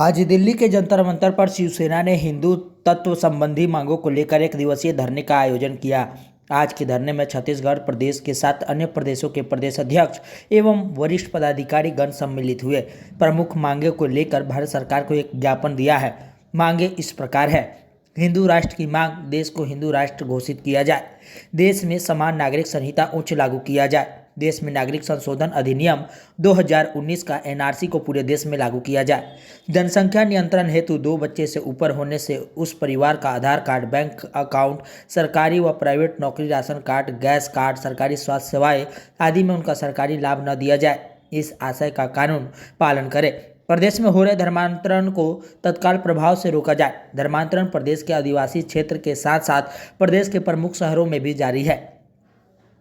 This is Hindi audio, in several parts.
आज दिल्ली के जंतर मंतर पर शिवसेना ने हिंदू तत्व संबंधी मांगों को लेकर एक दिवसीय धरने का आयोजन किया। आज के धरने में छत्तीसगढ़ प्रदेश के साथ अन्य प्रदेशों के प्रदेश अध्यक्ष एवं वरिष्ठ पदाधिकारी गण सम्मिलित हुए। प्रमुख मांगे को लेकर भारत सरकार को एक ज्ञापन दिया है। मांगे इस प्रकार है: हिंदू राष्ट्र की मांग, देश को हिंदू राष्ट्र घोषित किया जाए। देश में समान नागरिक संहिता उच्च लागू किया जाए। देश में नागरिक संशोधन अधिनियम 2019 का एनआरसी को पूरे देश में लागू किया जाए। जनसंख्या नियंत्रण हेतु 2 बच्चे से ऊपर होने से उस परिवार का आधार कार्ड, बैंक अकाउंट, सरकारी व प्राइवेट नौकरी, राशन कार्ड, गैस कार्ड, सरकारी स्वास्थ्य सेवाएं आदि में उनका सरकारी लाभ न दिया जाए। इस आशय का कानून पालन करे। प्रदेश में हो रहे धर्मांतरण को तत्काल प्रभाव से रोका जाए। धर्मांतरण प्रदेश के आदिवासी क्षेत्र के साथ साथ प्रदेश के प्रमुख शहरों में भी जारी है।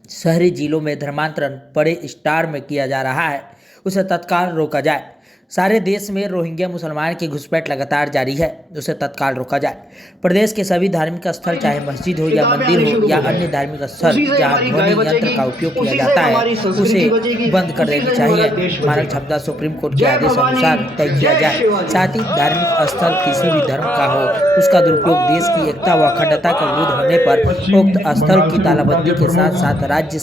शहरी जिलों में धर्मांतरण बड़े स्टार में किया जा रहा है, उसे तत्काल रोका जाए। सारे देश में रोहिंग्या मुसलमान की घुसपैठ लगातार जारी है, उसे तत्काल रोका जाए। प्रदेश के सभी धार्मिक स्थल, चाहे मस्जिद हो या मंदिर हो या अन्य धार्मिक स्थल जहां ध्वनि यंत्र का उपयोग किया जाता है, उसे बंद कर देनी चाहिए। मानव क्षमता सुप्रीम कोर्ट के आदेश अनुसार तय किया जाए। साथ ही धार्मिक स्थल किसी भी धर्म का हो, उसका दुरुपयोग देश की एकता व अखंडता के विरुद्ध होने पर उक्त स्थल की तालाबंदी के साथ साथ राज्य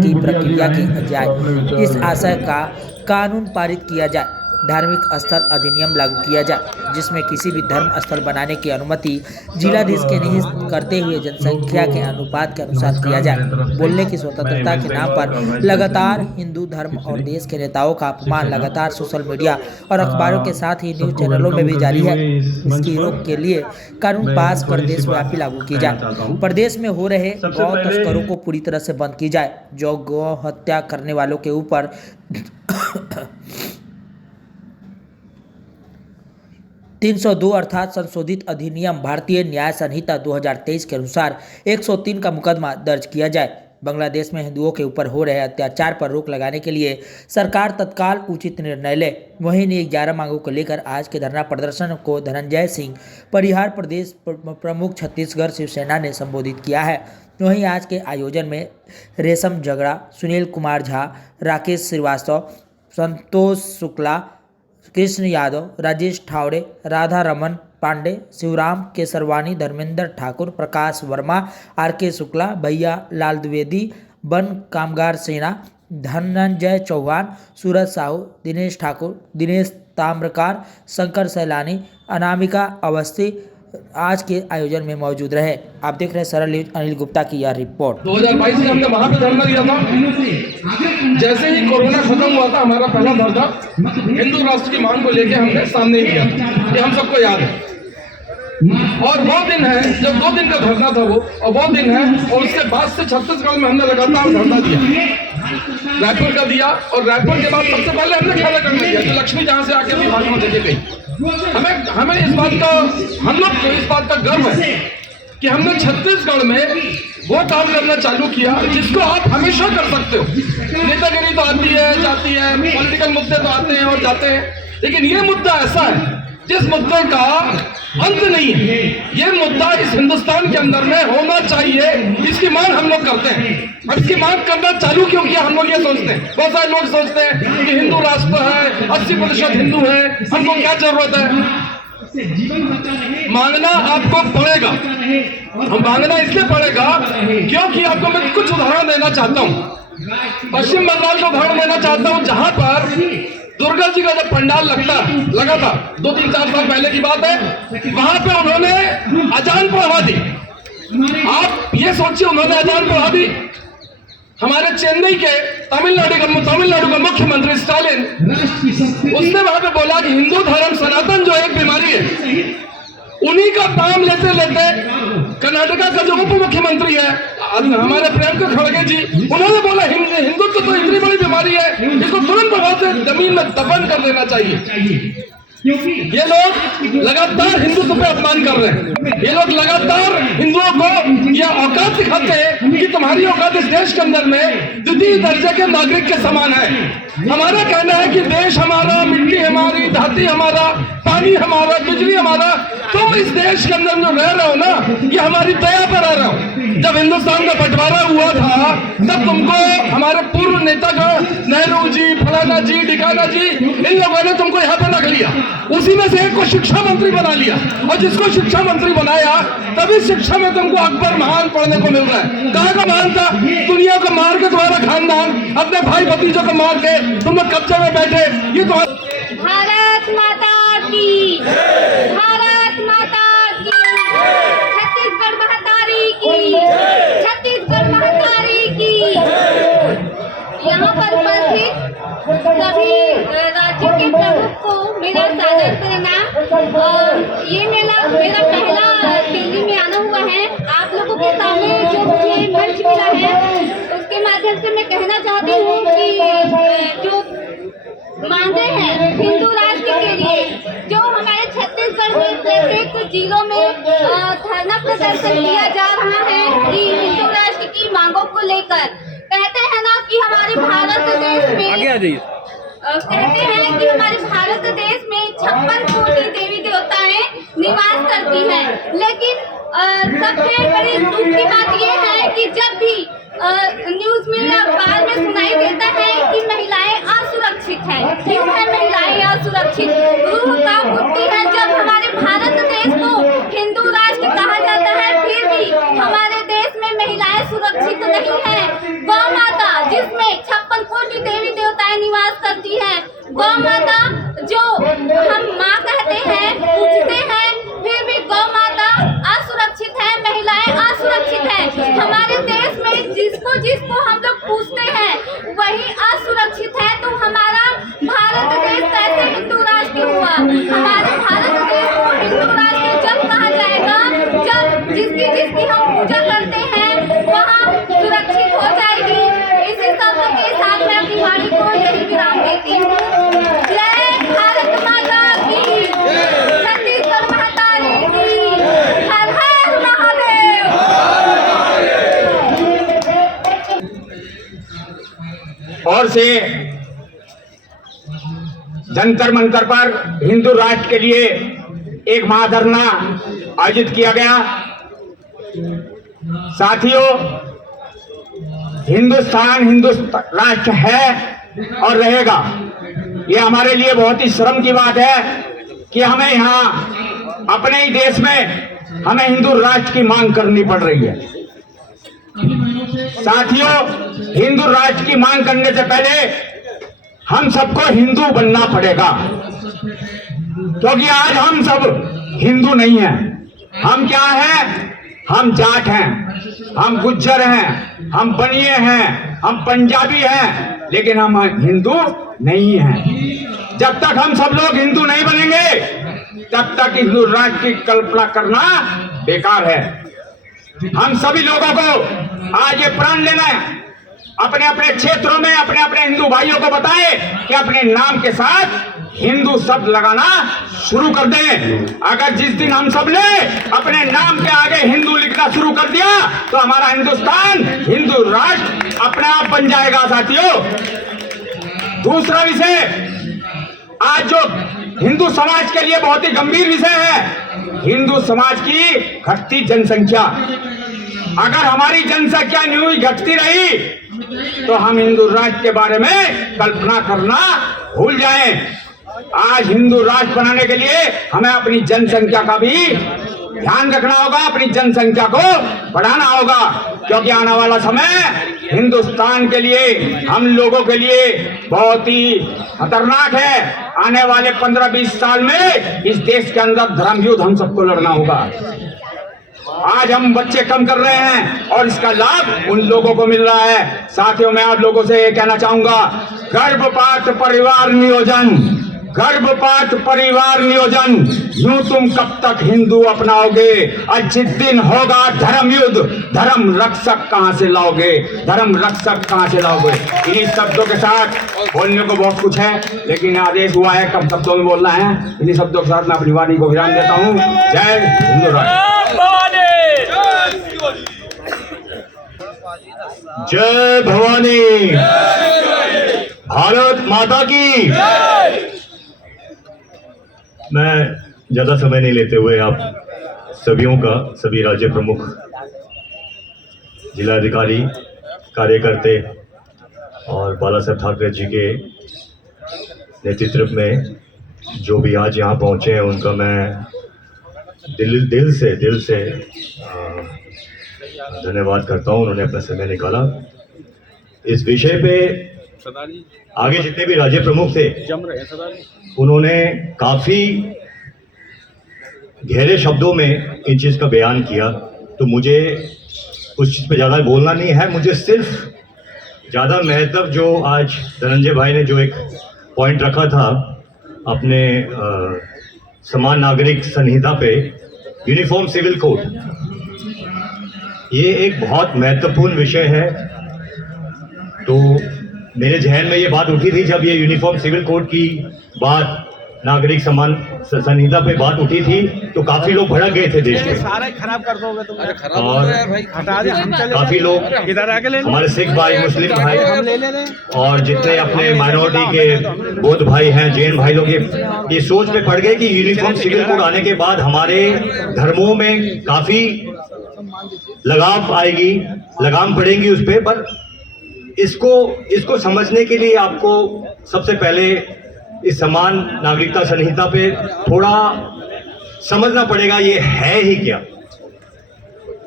की प्रक्रिया की जाए। इस आशय का कानून पारित किया जाए। धार्मिक स्थल अधिनियम लागू किया जाए, जिसमें किसी भी धर्म स्थल बनाने की अनुमति जिलाधीश के निहित करते हुए जनसंख्या के अनुपात के अनुसार किया जाए। बोलने की स्वतंत्रता के नाम पर लगातार हिंदू धर्म और देश के नेताओं का अपमान लगातार सोशल मीडिया और अखबारों के साथ ही न्यूज चैनलों में भी जारी है। इसकी रोक के लिए कानून पास कर देशव्यापी लागू की जाए। प्रदेश में हो रहे गौ तस्करों को पूरी तरह से बंद की जाए। जो गौ हत्या करने वालों के ऊपर 302 अर्थात संशोधित अधिनियम भारतीय न्याय संहिता 2023 के अनुसार 103 का मुकदमा दर्ज किया जाए। बांग्लादेश में हिंदुओं के ऊपर हो रहे अत्याचार पर रोक लगाने के लिए सरकार तत्काल उचित निर्णय ले। वहीं इन 11 मांगों को लेकर आज के धरना प्रदर्शन को धनंजय सिंह, परिहार प्रदेश प्रमुख छत्तीसगढ़ शिवसेना ने संबोधित किया है। वहीं आज के आयोजन में रेशम झगड़ा, सुनील कुमार झा, राकेश श्रीवास्तव, संतोष शुक्ला, कृष्ण यादव, राजेश ठावड़े, राधा रमन पांडे, शिवराम केसरवानी, धर्मेंद्र ठाकुर, प्रकाश वर्मा, आर.के. शुक्ला, भैया लाल द्विवेदी, वन कामगार सेना, धनंजय चौहान, सूरज साहू, दिनेश ठाकुर, दिनेश ताम्रकार, शंकर सैलानी, अनामिका अवस्थी आज के आयोजन में मौजूद रहे। आप देख रहे हैं सरल न्यूज, अनिल गुप्ता की यह रिपोर्ट। 2022 में हमने वहां पे धरना दिया था। जैसे ही कोरोना खत्म हुआ था, हमारा पहला धरना हिंदू राष्ट्र की मांग को लेकर हमने सामने ही दिया। ये हम सबको याद है। और वो दिन है जब 2 दिन का धरना था वो, और वो दिन है, और उसके बाद से छत्तीसगढ़ में हमने लगातार धरना दिया। रायपुर का दिया, और रायपुर के बाद सबसे पहले हमने खेलागढ़ में दिया, जो लक्ष्मी जहां से आके भी भाषण देके गई। हमें इस बात का, हम लोग को इस बात का गर्व है कि हमने छत्तीसगढ़ में वो काम करना चालू किया जिसको आप हमेशा कर सकते हो। नेतागिरी तो आती है, जाती है, पॉलिटिकल मुद्दे तो आते हैं और जाते हैं, लेकिन ये मुद्दा ऐसा है जिस मुद्दे का अंत नहीं है। ये मुद्दा इस हिंदुस्तान के अंदर में होना चाहिए, इसकी मांग हम लोग करते हैं। अब इसकी मांग करना चालू क्यों किया? हम लोग ये सोचते हैं, बहुत सारे लोग सोचते हैं कि हिंदू राष्ट्र है, 80% हिंदू है, हमको क्या जरूरत है? मांगना आपको पड़ेगा। हम मांगना इसलिए पड़ेगा क्योंकि आपको मैं कुछ उदाहरण देना चाहता हूँ। पश्चिम बंगाल का उदाहरण देना चाहता हूँ, जहां पर दुर्गा जी का जब पंडाल लगा था 2-3-4 साल पहले की बात है, वहां पे उन्होंने अजान पढ़वा दी। आप ये सोचिए, उन्होंने अजान पढ़ा दी। हमारे चेन्नई के तमिलनाडु का मुख्यमंत्री स्टालिन, उसने वहां पे बोला कि हिंदू धर्म सनातन जो एक बीमारी है, उन्हीं का नाम लेते लेते कर्नाटका का जो उप मुख्यमंत्री है हमारे प्रियंका खड़गे जी, उन्होंने बोला हिंदुत्व तो इतनी बड़ी बीमारी है, इसको तुरंत प्रभाव से जमीन में दफन कर देना चाहिए। ये लोग लगातार हिंदुत्व पे अपमान कर रहे हैं। ये लोग लगातार हिंदुओं को यह औकात दिखाते हैं कि तुम्हारी औकात इस देश के अंदर में द्वितीय दर्जे के नागरिक के समान है। हमारा कहना है कि देश हमारा, मिट्टी हमारी, धाती हमारा, पानी हमारा, बिजली हमारा, तुम इस देश के अंदर जो रह रहे हो ना, ये हमारी दया पर रह रहे हो। जब हिंदुस्तान का बंटवारा हुआ था तब तुमको हमारे पूर्व नेता जो नेहरू जी, फलाना जी, ढिकाना जी, इन लोगों ने तुमको यहाँ पे रख लिया। उसी में से एक को शिक्षा मंत्री बना लिया, और जिसको शिक्षा मंत्री बनाया तभी शिक्षा में तुमको अकबर महान पढ़ने को मिल रहा है। कहाँ का महान था? दुनिया को मार के तुम्हारा खानदान, अपने भाई भतीजों को मार के तुम लोग कब्जे में बैठे। ये तो भारत माता की, भारत माता की, छत्तीसगढ़ महतारी की, छत्तीसगढ़ महतारी की। यहाँ पर उपस्थित सभी राज्यों के प्रमुख को मेरा सादर प्रणाम। और ये मेरा पहला दिल्ली में आना हुआ है। आप लोगों के सामने जो मुझे मंच मिला है उसके माध्यम से मैं कहना चाहती हूँ कि जो मांगे हैं हिंदू राष्ट्र के लिए, जो हमारे छत्तीसगढ़ में प्रत्येक जिलों में धरना प्रदर्शन किया जा रहा है कि हिंदू राष्ट्र की मांगों को लेकर, कहते हैं ना कि हमारे भारत देश में कहते हैं कि हमारे भारत देश में 56 कोटि देवी देवताएं निवास करती हैं। लेकिन सबसे बड़ी दुख की बात यह है कि जब भी न्यूज में या अखबार में सुनाई देता है कि महिलाएं असुरक्षित हैं। क्यों है महिलाएं असुरक्षित? रूह कांप उठती है जब हमारे भारत देश को हिंदू राष्ट्र कहा जाता है, फिर भी हमारे देश में महिलाएं सुरक्षित नहीं है। गौ माता जिसमें 56 कोटि देवी देवताएं निवास करती है, गौ माता जो हम माँ कहते हैं, पूजते हैं, फिर भी गौ माता असुरक्षित है, महिलाएं असुरक्षित है। हमारे देश में जिसको हम लोग पूछते हैं वही असुरक्षित है, तो हमारा भारत देश कैसे हिंदू राष्ट्र हुआ? हमारे भारत देश को हिंदू राष्ट्र जब कहा जाएगा जब जिसकी हम पूजा करते हैं वहाँ सुरक्षित हो जाएगी। इसी शब्दों के साथ मैं अपनी वाणी को यही विराम देती हूँ। जय भारत माता की, छत्तीसगढ़ महतारी की, हर हर महादेव। और से जंतर मंतर पर हिंदू राष्ट्र के लिए एक महाधरना आयोजित किया गया। साथियों, हिंदुस्तान हिंदू राष्ट्र है और रहेगा। ये हमारे लिए बहुत ही शर्म की बात है कि हमें यहाँ अपने ही देश में हमें हिंदू राष्ट्र की मांग करनी पड़ रही है। साथियों, हिंदू राष्ट्र की मांग करने से पहले हम सबको हिंदू बनना पड़ेगा, क्योंकि आज हम सब हिंदू नहीं हैं। हम क्या हैं? हम जाट हैं, हम गुज्जर हैं, हम बनिए हैं, हम पंजाबी हैं, लेकिन हम हिंदू नहीं हैं। जब तक हम सब लोग हिंदू नहीं बनेंगे तब तक हिंदू राष्ट्र की कल्पना करना बेकार है। हम सभी लोगों को आज ये प्रण लेना है, अपने अपने क्षेत्रों में अपने अपने हिंदू भाइयों को बताएं कि अपने नाम के साथ हिंदू शब्द लगाना शुरू कर दें। अगर जिस दिन हम सब ने अपने नाम के आगे हिंदू लिखना शुरू कर दिया तो हमारा हिंदुस्तान हिंदू राष्ट्र अपने आप बन जाएगा। साथियों, दूसरा विषय आज जो हिंदू समाज के लिए बहुत ही गंभीर विषय है, हिंदू समाज की घटती जनसंख्या। अगर हमारी जनसंख्या न्यू ही घटती रही तो हम हिंदू राष्ट्र के बारे में कल्पना करना भूल जाएं। आज हिंदू राष्ट्र बनाने के लिए हमें अपनी जनसंख्या का भी ध्यान रखना होगा, अपनी जनसंख्या को बढ़ाना होगा, क्योंकि आने वाला समय हिंदुस्तान के लिए, हम लोगों के लिए बहुत ही खतरनाक है। आने वाले 15-20 साल में इस देश के अंदर धर्म युद्ध हम सबको लड़ना होगा। आज हम बच्चे कम कर रहे हैं और इसका लाभ उन लोगों को मिल रहा है। साथियों, मैं आप लोगों से ये कहना चाहूंगा, गर्भपात परिवार नियोजन, गर्भपात परिवार नियोजन, यूं तुम कब तक हिंदू अपनाओगे? और जिस दिन होगा धर्म युद्ध, धर्म रक्षक कहां से लाओगे? धर्म रक्षक कहां से लाओगे? इन्हीं शब्दों के साथ बोलने को बहुत कुछ है, लेकिन आदेश हुआ है कम शब्दों में बोलना है। इन्हीं शब्दों के साथ मैं अपनी वाणी को विराम देता हूँ। जय हिंदू राष्ट्र, जय भवानी, भारत माता की। मैं ज़्यादा समय नहीं लेते हुए आप सभियों का, सभी राज्य प्रमुख, जिलाधिकारी, कार्यकर्ते और बाला साहब ठाकरे जी के नेतृत्व में जो भी आज यहाँ पहुँचे हैं उनका मैं दिल से धन्यवाद करता हूँ। उन्होंने अपना समय निकाला। इस विषय पे आगे जितने भी राज्य प्रमुख थे उन्होंने काफ़ी गहरे शब्दों में इन चीज़ का बयान किया, तो मुझे उस चीज़ पे ज़्यादा बोलना नहीं है। मुझे सिर्फ ज़्यादा महत्व जो आज धनंजय भाई ने जो एक पॉइंट रखा था अपने समान नागरिक संहिता पे, यूनिफॉर्म सिविल कोड, ये एक बहुत महत्वपूर्ण विषय है। तो मेरे जहन में ये बात उठी थी जब ये यूनिफॉर्म सिविल कोड की बात, नागरिक समान संहिता पे बात उठी थी, तो काफी लोग भड़क गए थे देश में। सारा खराब कर दोगे तुम। और हटा दे, हम चले काफी लोग इधर आके ले हमारे सिख भाई, मुस्लिम भाई हम ले ले और जितने अपने माइनॉरिटी के बौद्ध भाई हैं, जैन भाई लोग, ये सोच में पड़ गए कि यूनिफॉर्म सिविल कोड आने के बाद हमारे धर्मों में काफी लगाम पड़ेगी उस पर। पर इसको समझने के लिए आपको सबसे पहले इस समान नागरिकता संहिता पे थोड़ा समझना पड़ेगा ये है ही क्या।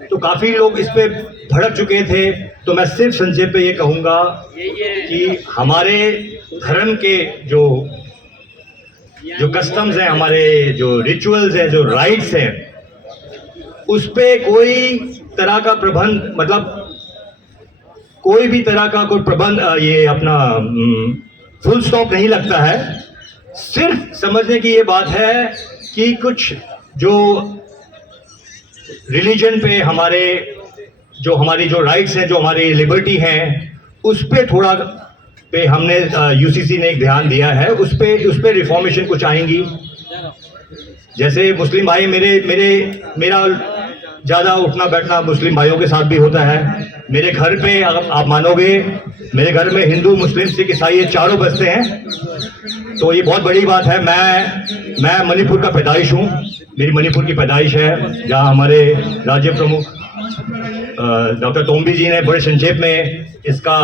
तो काफी लोग इस पे भड़क चुके थे। तो मैं सिर्फ संक्षेप पे ये कहूँगा कि हमारे धर्म के जो कस्टम्स हैं, हमारे जो रिचुअल्स हैं, जो राइट्स हैं, उस पे कोई तरह का प्रबंध, मतलब कोई भी तरह का कोई प्रबंध, ये अपना फुल स्टॉप नहीं लगता है। सिर्फ समझने की ये बात है कि कुछ जो रिलीजन पे हमारी जो राइट्स हैं, जो हमारी लिबर्टी हैं, उस पे थोड़ा पे हमने यूसीसी ने एक ध्यान दिया है। उस पे रिफॉर्मेशन कुछ आएंगी। जैसे मुस्लिम भाई, मेरा ज़्यादा उठना बैठना मुस्लिम भाइयों के साथ भी होता है। मेरे घर पे आप मानोगे, मेरे घर में हिंदू, मुस्लिम, सिख, ईसाई, ये चारों बसते हैं। तो ये बहुत बड़ी बात है। मैं मणिपुर का पैदाइश हूँ, मेरी मणिपुर की पैदाइश है, जहाँ हमारे राज्य प्रमुख डॉक्टर तोम्बी जी ने बड़े संक्षेप में इसका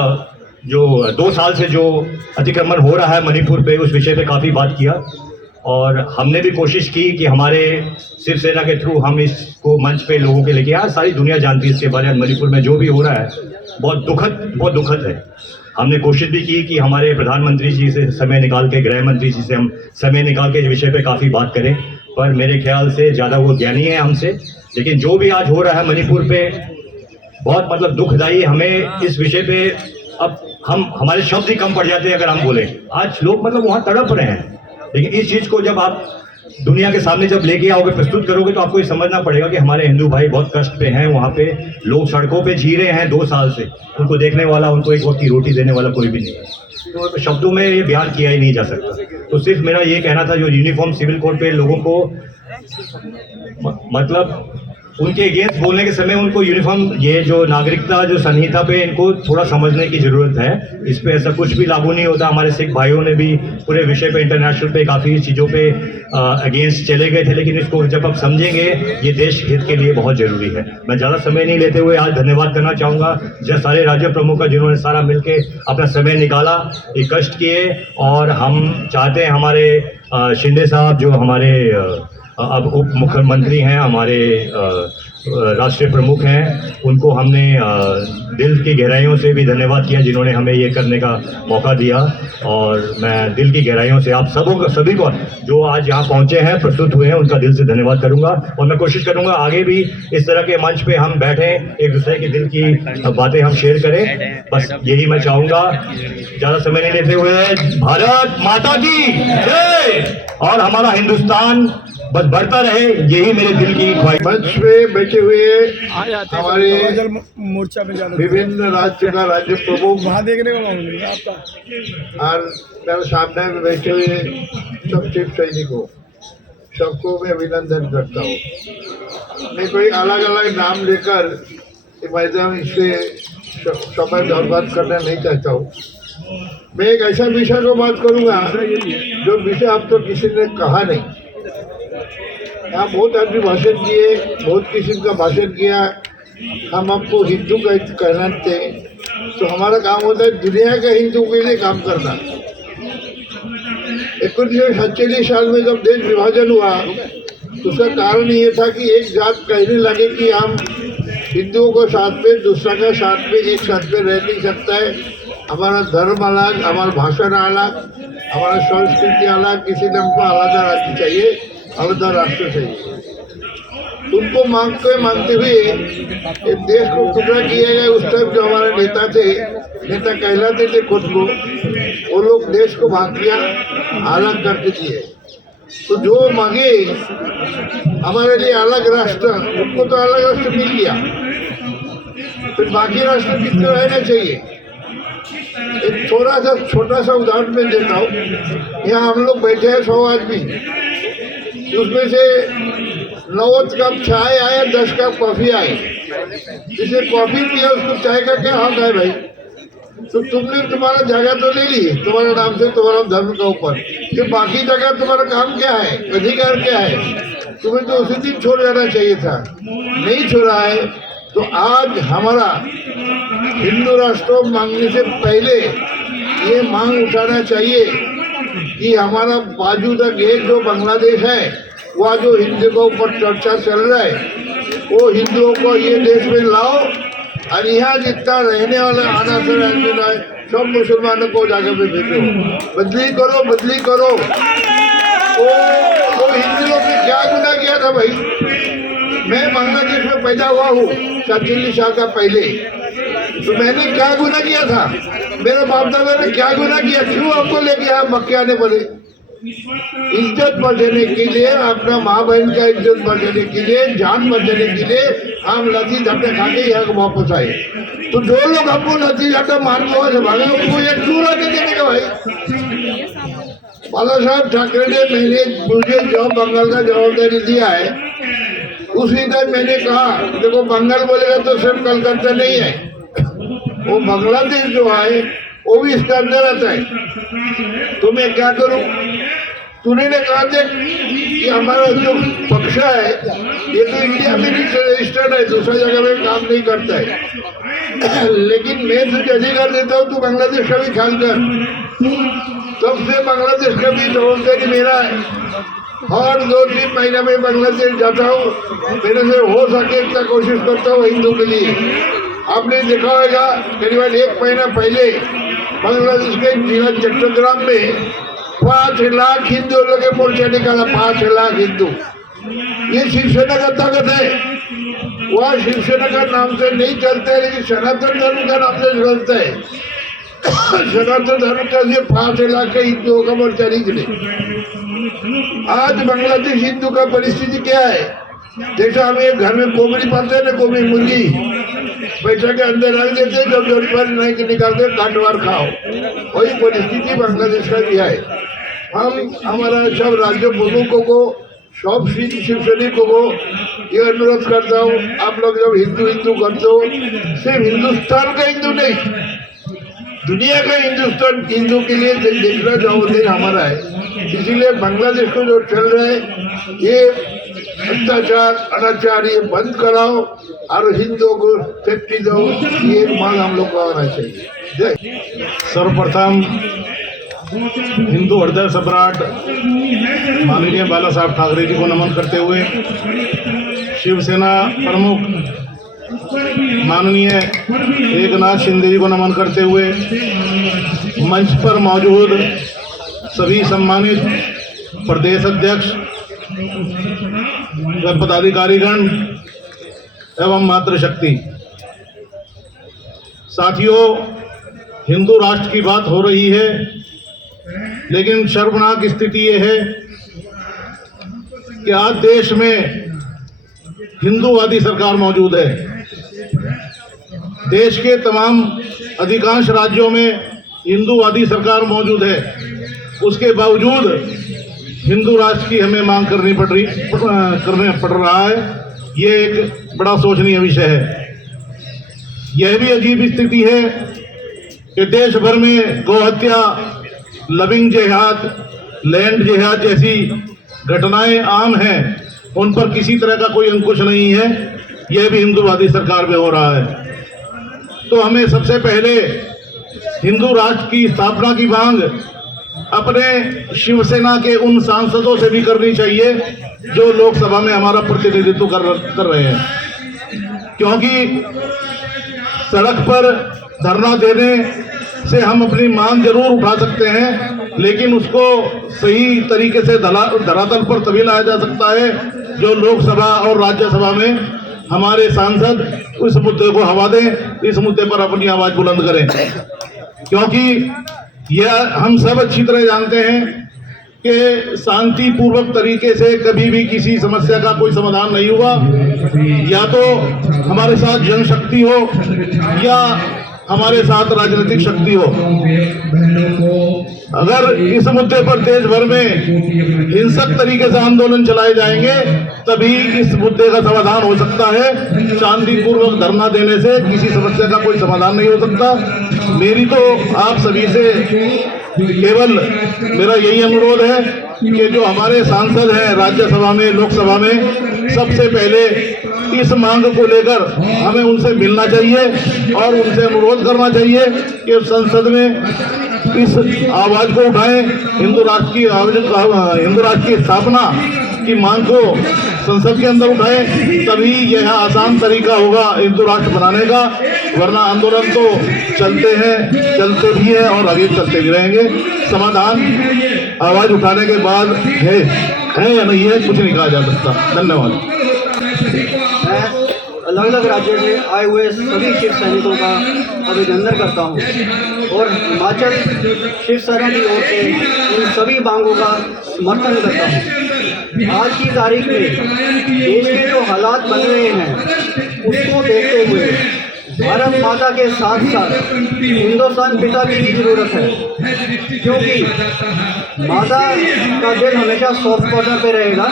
जो 2 साल से जो अतिक्रमण हो रहा है मणिपुर पे, उस विषय पे काफ़ी बात किया। और हमने भी कोशिश की कि हमारे शिवसेना के थ्रू हम इसको मंच पे लोगों के लेके आए। सारी दुनिया जानती है इसके बारे में। मणिपुर में जो भी हो रहा है बहुत दुखद है। हमने कोशिश भी की कि हमारे प्रधानमंत्री जी से समय निकाल के, गृह मंत्री जी से हम समय निकाल के इस विषय पे काफ़ी बात करें, पर मेरे ख्याल से ज़्यादा वो ज्ञानी है हमसे। लेकिन जो भी आज हो रहा है मणिपुर पे बहुत मतलब दुखदायी। हमें इस विषय पे अब हमारे शब्द ही कम पड़ जाते हैं अगर हम बोलें। आज लोग मतलब वहाँ तड़प रहे हैं। लेकिन इस चीज़ को जब आप दुनिया के सामने जब लेके आओगे, प्रस्तुत करोगे, तो आपको ये समझना पड़ेगा कि हमारे हिंदू भाई बहुत कष्ट पे हैं। वहाँ पे लोग सड़कों पे जी रहे हैं 2 साल से। उनको देखने वाला, उनको एक वक्त की रोटी देने वाला कोई भी नहीं है। तो शब्दों में ये बयान किया ही नहीं जा सकता। तो सिर्फ मेरा ये कहना था, जो यूनिफॉर्म सिविल कोड पे लोगों को मतलब उनके अगेंस्ट बोलने के समय उनको यूनिफॉर्म, ये जो नागरिकता जो संहिता पे, इनको थोड़ा समझने की ज़रूरत है। इस पे ऐसा कुछ भी लागू नहीं होता। हमारे सिख भाइयों ने भी पूरे विषय पे, इंटरनेशनल पे काफ़ी चीज़ों पे अगेंस्ट चले गए थे। लेकिन इसको जब आप समझेंगे, ये देश हित के लिए बहुत ज़रूरी है। मैं ज़्यादा समय नहीं लेते हुए आज धन्यवाद करना चाहूँगा जो सारे राज्य प्रमुख का, जिन्होंने सारा मिल के अपना समय निकाला, ये कष्ट किए। और हम चाहते हैं हमारे शिंदे साहब, जो हमारे अब उप मुख्यमंत्री हैं, हमारे राष्ट्रीय प्रमुख हैं, उनको हमने दिल की गहराइयों से भी धन्यवाद किया जिन्होंने हमें ये करने का मौका दिया। और मैं दिल की गहराइयों से आप सभी को जो आज यहाँ पहुँचे हैं, प्रस्तुत हुए हैं, उनका दिल से धन्यवाद करूँगा। और मैं कोशिश करूँगा आगे भी इस तरह के मंच पे हम बैठें, एक दूसरे के दिल की बातें हम शेयर करें। बस यही मैं चाहूँगा। ज़्यादा समय नहीं लेते हुए, भारत माता की जय और हमारा हिंदुस्तान बस बढ़ता रहे, यही मेरे दिल की ख्वाहिश। मंच में बैठे हुए हमारे मोर्चा में जाना, विभिन्न राज्य का राज्य प्रमुख वहाँ देखने को मिलेगा आपका, और मेरे सामने में बैठे हुए सब चीफ सैनिकों, सबको मैं अभिनंदन करता हूँ। मैं कोई अलग अलग नाम लेकर मैदान इससे समय बर्बाद करना नहीं चाहता हूँ। मैं एक ऐसा विषय को बात करूँगा जो विषय अब तो किसी ने कहा नहीं। यहाँ बहुत आदमी भाषण किए, बहुत किस्म का भाषण किया। हम आपको हिंदू कहलाते हैं, तो हमारा काम होता है दुनिया के हिंदू के लिए काम करना। 1947 साल में जब देश विभाजन हुआ, तो उसका कारण ये था कि एक जात कहने लगे कि हम हिंदुओं को साथ में, दूसरा का साथ में, एक साथ में रह नहीं सकता है। हमारा धर्म अलग, हमारा भाषण अलग, हमारा संस्कृति अलग, किसी ने हमको अलग राज्य चाहिए, अलग राष्ट्र चाहिए। उनको मांगते हुए एक देश को टुकड़ा किया गया। उस टाइम जो हमारे नेता थे, नेता कहलाते थे खुद को, वो लोग देश को भाग दिया, अलग करके दिए। तो जो मांगे हमारे लिए अलग राष्ट्र, उनको तो अलग राष्ट्र मिल गया, फिर बाकी राष्ट्र कितने रहना चाहिए। एक छोटा सा उदाहरण मैं देता हूँ। यहाँ हम लोग बैठे हैं 100 आदमी, उसमें से 9 कप चाय आया, 10 कप कॉफी आई। जिसे कॉफी पिया उसको चाय का क्या हक है भाई? तो तुमने तुम्हारा जगह तो ले ली तुम्हारे नाम से, तुम्हारा धर्म के ऊपर, कि बाकी जगह तुम्हारा काम क्या है, अधिकार क्या है? तुम्हें तो उसी दिन छोड़ जाना चाहिए था, नहीं छोड़ा है। तो आज हमारा हिंदू राष्ट्र मांगने से पहले ये मांग उठाना चाहिए कि हमारा मौजूदा देश जो बांग्लादेश है, वह जो हिंदू के ऊपर चर्चा चल रहा है, वो हिंदुओं को ये देश में लाओ, और यहाँ जितना रहने वाला आना है सब मुसलमानों को जगह पे भेजो। बदली करो। वो हिंदुओं ने क्या गुनाह किया था भाई? मैं बांग्लादेश में पैदा हुआ हूँ 47 साल का पहले, तो मैंने क्या गुनाह किया था? मेरे बाप दादा ने क्या गुनाह किया? क्यों आपको लेके यहाँ मक्के आने पड़े? इज्जत बचाने के लिए, अपना माँ बहन का इज्जत बचाने के लिए, जान बचाने के लिए हम लाठी झपटे खा के यहाँ वापस आए। तो जो लोग हमको लाठी झपटे मार के वहाँ से भागे, उनको ये क्यों आके देने का भाई? बाला साहब ठाकरे ने मुझे जो बंगाल का जवाबदारी दिया है, उसी टाइम मैंने कहा देखो बंगाल बोलेगा तो सिर्फ कलकत्ता नहीं है, वो बांग्लादेश जो है वो भी इसके अंदर आता है। तो मैं क्या करूं? तूने कहा देख कि हमारा जो पक्ष है ये तो इंडिया में भी रजिस्टर्ड है, दूसरा जगह में काम नहीं करता है, लेकिन मैं तुझे अधिकार देता हूँ, तू बांग्लादेश का भी ख्याल कर। तब से बांग्लादेश का भी जवाबदारी मेरा है। हर 2-3 महीना में बांग्लादेश जाता हूँ, मेरे से हो सके इतना कोशिश करता हूँ हिंदू के लिए। आपने देखा होगा करीबन 1 महीना पहले बांग्लादेश के जिला चट्टग्राम में 5 लाख हिंदू लोग मोर्चा निकाला। 5 लाख हिंदू। ये शिवसेना का ताकत है। वह शिवसेना का नाम से नहीं चलता है, लेकिन सनातन धर्म का नाम से चलता है। सनातन धर्म का ये 5 लाख के हिंदुओं का मोर्चा निकले। आज बांग्लादेश हिंदू का परिस्थिति क्या है? जैसा हम एक घर में कोबरी पालते हैं ना, कोबरी मुर्गी पैसा के अंदर रख देते, जब जरूरत पर नहीं निकालते काटवार खाओ, वही परिस्थिति बांग्लादेश का भी है। हम हमारा सब राज्य प्रमुखों को, सब शिवसैनिकों को ये अनुरोध करता हूँ, आप लोग जब हिंदू करते हो, सिर्फ हिंदुस्तान का हिंदू नहीं, दुनिया का हिंदू के लिए देखना जवाबदारी हमारा है। इसीलिए बांग्लादेश को जो चल रहा है ये अत्याचार, अनाचार, ये बंद कराओ और हिंदुओं को सेफ्टी दो, ये एक मांग हम लोग को आना चाहिए। जय। सर्वप्रथम हिंदू हृदय सम्राट माननीय बाला साहब ठाकरे जी को नमन करते हुए, शिवसेना प्रमुख माननीय एकनाथ शिंदे जी को नमन करते हुए, मंच पर मौजूद सभी सम्मानित प्रदेश अध्यक्ष व पदाधिकारीगण एवं मातृशक्ति, साथियों, हिंदू राष्ट्र की बात हो रही है, लेकिन शर्मनाक स्थिति ये है कि आज देश में हिंदूवादी सरकार मौजूद है। देश के तमाम अधिकांश राज्यों में हिंदूवादी सरकार मौजूद है, उसके बावजूद हिंदू राष्ट्र की हमें मांग करने पड़ रहा है। ये एक बड़ा सोचनीय विषय है। यह भी अजीब स्थिति है कि देश भर में गोहत्या, लविंग जिहाद, लैंड जिहाद जैसी घटनाएं आम हैं, उन पर किसी तरह का कोई अंकुश नहीं है, यह भी हिंदूवादी सरकार में हो रहा है। तो हमें सबसे पहले हिंदू राष्ट्र की स्थापना की मांग अपने शिवसेना के उन सांसदों से भी करनी चाहिए जो लोकसभा में हमारा प्रतिनिधित्व कर रहे हैं, क्योंकि सड़क पर धरना देने से हम अपनी मांग जरूर उठा सकते हैं, लेकिन उसको सही तरीके से धरातल पर तभी लाया जा सकता है जो लोकसभा और राज्यसभा में हमारे सांसद इस मुद्दे को हवा दें, इस मुद्दे पर अपनी आवाज बुलंद करें। क्योंकि यह हम सब अच्छी तरह जानते हैं कि शांतिपूर्वक तरीके से कभी भी किसी समस्या का कोई समाधान नहीं हुआ, या तो हमारे साथ जनशक्ति हो या हमारे साथ राजनीतिक शक्ति हो। अगर इस मुद्दे पर देश भर में हिंसक तरीके से आंदोलन चलाए जाएंगे तभी इस मुद्दे का समाधान हो सकता है। शांतिपूर्वक धरना देने से किसी समस्या का कोई समाधान नहीं हो सकता। मेरी तो आप सभी से केवल मेरा यही अनुरोध है कि जो हमारे सांसद हैं राज्यसभा में, लोकसभा में, सबसे पहले इस मांग को लेकर हमें उनसे मिलना चाहिए और उनसे अनुरोध करना चाहिए कि संसद में इस आवाज को उठाएं, हिंदू राष्ट्र की स्थापना की मांग को संसद के अंदर उठाएं, तभी यह आसान तरीका होगा हिंदू राष्ट्र बनाने का। वरना आंदोलन तो चलते भी हैं और आगे चलते भी रहेंगे। समाधान आवाज उठाने के बाद है या नहीं है, कुछ नहीं कहा जा सकता। धन्यवाद। मैं अलग अलग राज्यों से आए हुए सभी शिव सैनिकों का अभिनंदन करता हूं और हिमाचल शिवसेना की ओर से इन सभी मांगों का समर्थन करता हूं। आज की तारीख में देश के जो हालात बन रहे हैं उसको देखते हुए भारत माता के साथ साथ हिंदुस्तान पिता की भी जरूरत है, क्योंकि माता का दिल हमेशा सॉफ्ट कॉर्नर पे रहेगा।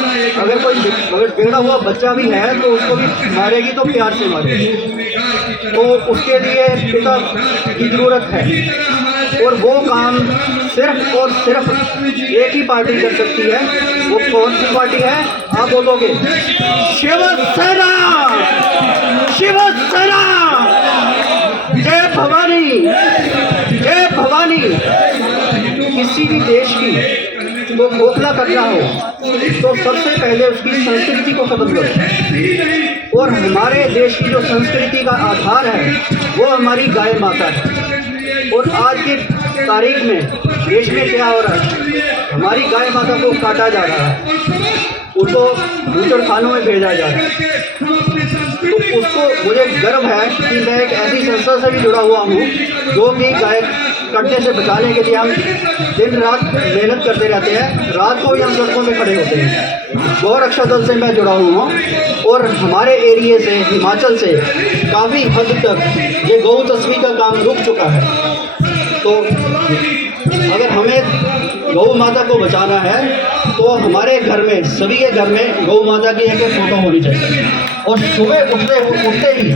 अगर कोई बिगड़ा हुआ बच्चा भी है तो उसको भी मारेगी तो प्यार से मारेगी, तो उसके लिए पिता की जरूरत है। और वो काम सिर्फ और सिर्फ एक ही पार्टी कर सकती है। वो कौन सी पार्टी है आप बोलोगे? शिवसेना। शिवसेना। जय भवानी, जय भवानी। किसी भी देश की वो खोखला करना हो तो सबसे पहले उसकी संस्कृति को खत्म करो, और हमारे देश की जो संस्कृति का आधार है वो हमारी गाय माता है। और आज की तारीख में देश में क्या हो रहा है, हमारी गाय माता को काटा जा रहा है, उसको बूचड़ खानों में भेजा जा रहा है। तो उसको मुझे गर्व है कि मैं एक ऐसी संस्था से भी जुड़ा हुआ हूँ जो कि गाय कटने से बचाने के लिए हम दिन रात मेहनत करते रहते हैं। रात को भी हम सड़कों पे खड़े होते हैं। गौ रक्षा दल से मैं जुड़ा हुआ हूँ और हमारे एरिए से, हिमाचल से काफ़ी हद तक ये गौ तस्वीर का काम रुक चुका है। तो अगर हमें गौ माता को बचाना है तो हमारे घर में, सभी के घर में गौ माता की एक फोटो होनी चाहिए और सुबह उठते ही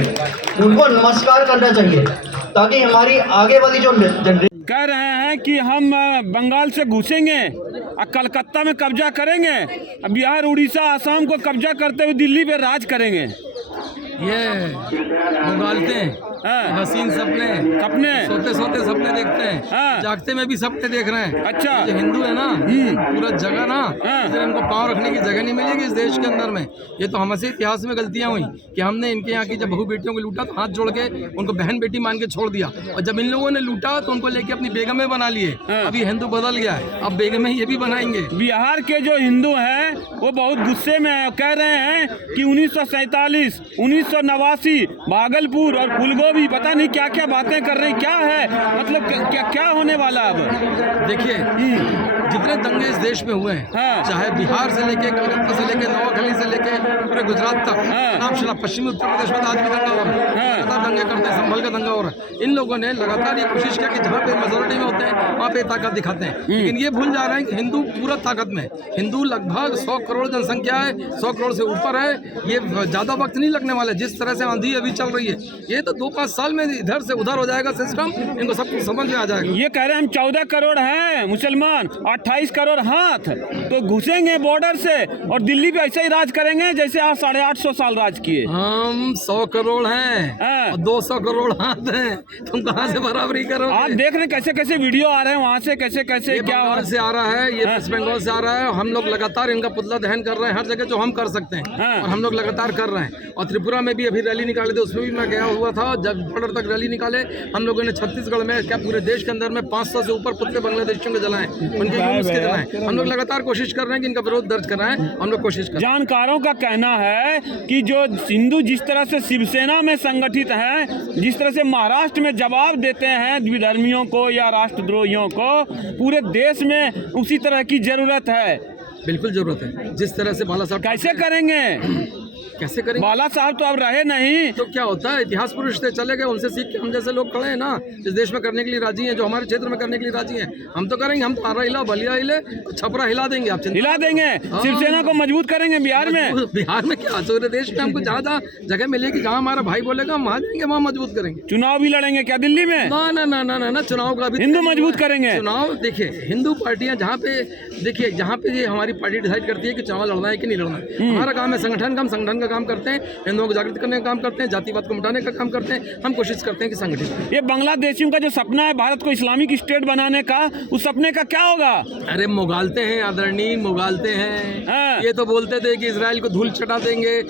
उनको नमस्कार करना चाहिए, ताकि हमारी आगे वाली जो जनरेशन कह रहे हैं कि हम बंगाल से घुसेंगे और कलकत्ता में कब्जा करेंगे, बिहार, उड़ीसा, आसाम को कब्जा करते हुए दिल्ली पे राज करेंगे। ये उगालते हैं हसीन सपने सोते सोते सपने देखते हैं, जागते में भी सपने देख रहे हैं। अच्छा, जो हिंदू है ना पूरा जगह ना, इसलिए इनको पाँव रखने की जगह नहीं मिलेगी इस देश के अंदर में। ये तो हमसे इतिहास में गलतियां हुई कि हमने इनके यहाँ की जब बहू बेटियों को लूटा तो हाथ जोड़ के उनको बहन बेटी मान के छोड़ दिया, और जब इन लोगों ने लूटा तो उनको लेके अपनी बेगमें बना लिए। अभी हिंदू बदल गया है, अब बेगमें ये भी बनाएंगे। बिहार के जो हिंदू हैं वो बहुत गुस्से में है, कह रहे हैं कि 1947, 1989 भागलपुर और फूलगोभी पता नहीं क्या क्या बातें कर रहे हैं। क्या है मतलब, क्या होने वाला अब? देखिए जितने दंगे इस देश में हुए हैं, चाहे बिहार से लेके कलकत्ता से लेके नवाखली से लेके पूरे गुजरात तक, नाम पश्चिमी उत्तर प्रदेश में आज भी दंगा हो रहा है, लगातार दंगे करते हैं, संभल का दंगा हो रहा है। इन लोगों ने लगातार ये कोशिश किया कि जहाँ पे मेजोरिटी में होते हैं वहाँ पे ताकत दिखाते हैं, लेकिन ये भूल जा रहे हैं कि हिंदू पूरा ताकत में। हिंदू लगभग 100 करोड़ जनसंख्या है, 100 करोड़ से ऊपर है। ये ज़्यादा वक्त नहीं लगने वाले। जिस तरह से आंधी अभी चल रही है, ये तो 2-5 साल में इधर से उधर हो जाएगा सिस्टम, इनको सब कुछ समझ में आ जाएगा। ये कह रहे हैं हम 14 करोड़ हैं मुसलमान, 28 करोड़ हाथ तो घुसेंगे बॉर्डर से और दिल्ली पे ऐसे ही राज करेंगे जैसे आज 850 साल राज किए। हम 100 करोड़ हैं और 200 करोड़ हाथ हैं, तुम कहाँ से बराबरी करो? आप देख रहे हैं कैसे कैसे वीडियो आ रहे हैं वहाँ से, कैसे कैसे क्या बंगाल से आ रहा है, ये वेस्ट बंगाल से आ रहा है। हम लोग लगातार इनका पुतला दहन कर रहे हैं हर जगह जो हम कर सकते हैं, और हम लोग लगातार कर रहे हैं। और त्रिपुरा में भी अभी रैली निकाले थे, उसमें भी मैं गया हुआ था। जब बॉर्डर तक रैली निकाले हम लोगों ने छत्तीसगढ़ में, क्या पूरे देश के अंदर में 500 से ऊपर पुतले बांग्लादेशियों के जलाएं, उनके यूज के जलाएं। हम लोग लगातार कोशिश कर रहे हैं कि इनका विरोध दर्ज कराएं, हम लोग कोशिश कर रहे हैं। जानकारों का कहना है कि जो हिंदू जिस तरह से शिवसेना में संगठित हैं, जिस तरह से महाराष्ट्र में जवाब देते हैं विधर्मियों को या राष्ट्रद्रोहियों को, पूरे देश में उसी तरह की जरूरत है। बिल्कुल जरूरत है। जिस तरह से बाला साहब कैसे करेंगे? कैसे करेंगे? बाला साहब तो अब रहे नहीं, तो क्या होता है, इतिहास पुरुष थे, चले गए, उनसे सीख के हम जैसे लोग खड़े हैं ना, इस देश में करने के लिए राजी हैं, जो हमारे क्षेत्र में करने के लिए राजी हैं। हम तो करेंगे, हम तो आरा हिला, बलिया हिले, छपरा हिला देंगे। आप हिला देंगे, शिवसेना को मजबूत करेंगे बिहार में। बिहार में क्या, पूरे देश में हमको जहाँ जहाँ जगह मिलेगी, जहाँ हमारा भाई बोलेगा हम वहाँ जाएंगे, वहाँ मजबूत करेंगे। चुनाव भी लड़ेंगे क्या दिल्ली में? ना ना ना ना ना, चुनाव का भी हिंदू मजबूत करेंगे। चुनाव देखिए, हिंदू पार्टियां जहाँ पे, देखिए जहाँ पे ये हमारी पार्टी डिसाइड करती है कि चुनाव लड़ना है कि नहीं लड़ना है। हमारा काम है संगठन का, हम संगठन का काम करते हैं, हिंदुओं को जागृत करने का काम करते हैं, जातिवाद को मिटाने का काम करते हैं। हम कोशिश करते हैं कि संगठित। ये बांग्लादेशियों का जो सपना है भारत को इस्लामिक स्टेट बनाने का, उस सपने का क्या होगा? अरे मुगालते हैं आदरणीय, मुगालते हैं। ये तो बोलते थे कि इजराइल को धूल चटा देंगे,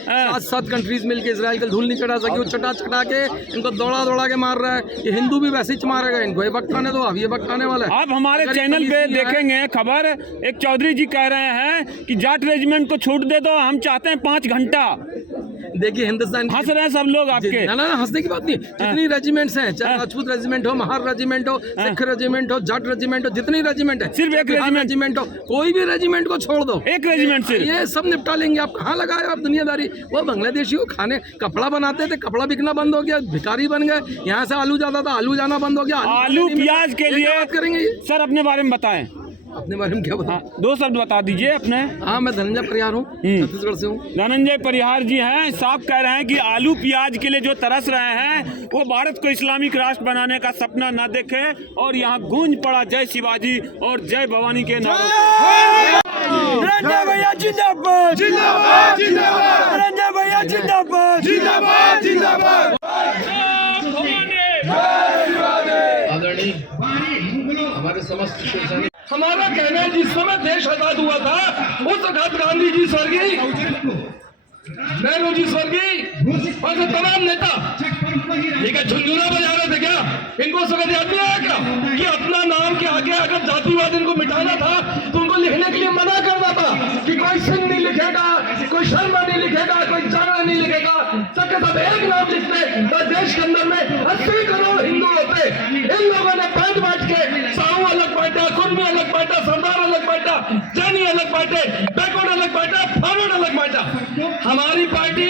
7 कंट्रीज मिलकर इजराइल को धूल नहीं चटा सकी, वो चटा चटा के इनको दौड़ा दौड़ा के मार रहा है। ये हिंदू भी वैसे ही मारेगा इनको, ये वक्त आने दो, अब ये वक्त आने वाला है। आप हमारे चैनल पे देखेंगे खबर, एक चौधरी जी कह रहे हैं कि जाट रेजिमेंट को छूट दे दो, हम चाहते हैं 5 घंटा। देखिए हिंदुस्तान हंस रहे हैं सब लोग आपके। ना ना हंसने की बात नहीं, जितनी रेजिमेंट्स हैं, चाहे राजपूत रेजिमेंट हो, महार रेजिमेंट हो, सिख रेजिमेंट हो, जाट रेजिमेंट हो, जितनी रेजिमेंट है, सिर्फ एक रेजिमेंट हो, कोई भी रेजिमेंट को छोड़ दो, एक रेजिमेंट सिर्फ, ये सब निपटा लेंगे। आप कहाँ लगाए आप दुनियादारी? वो बांग्लादेशी को खाने कपड़ा बनाते थे, कपड़ा बिकना बंद हो गया, भिखारी बन गए। यहाँ से आलू जाता था, आलू जाना बंद हो गया। आलू प्याज के लिए बात करेंगे। सर अपने बारे में बताएं। अपने बारे में क्या बताएं? 2 शब्द बता दीजिए अपने। हाँ, मैं धनंजय परिहार हूँ, छत्तीसगढ़ से हूँ। धनंजय परिहार जी हैं, साफ कह रहे हैं कि आलू प्याज के लिए जो तरस रहे हैं वो भारत को इस्लामिक राष्ट्र बनाने का सपना न देखे। और यहाँ गूंज पड़ा जय शिवाजी और जय भवानी के नारों। रंजय भैया जिंदाबाद, जिंदाबाद, जिंदाबाद। रंजय भैया जिंदाबाद, जिंदाबाद, जिंदाबाद। आदरणीय हमारे समस्त शिवसैनिक, हमारा कहना है जिस समय देश आजाद हुआ था उस वक्त गांधी जी स्वर्गीय, नेहरू जी स्वर्गीय और तमाम नेता ठीक है झुंझुना बजा रहे थे। क्या इनको सब याद नहीं आया क्या कि अपना नाम के आगे अगर जातिवाद इनको मिटाना था तो उनको लिखने के लिए मना करना था कि कोई सिंह नहीं लिखेगा, कोई शर्मा नहीं लिखेगा, कोई जाना नहीं लिखेगा, सबके सब एक नाम लिखते तो देश के अंदर में 80 करोड़ हिंदू होते। इन लोगों ने बांट बांट के साहू अलग बांटा, कुर्मी अलग बांटा, सरदार अलग बांटा, जैनी अलग बांटे, बैकवर्ड अलग बांटा, फॉरवर्ड अलग बांटा। हमारी पार्टी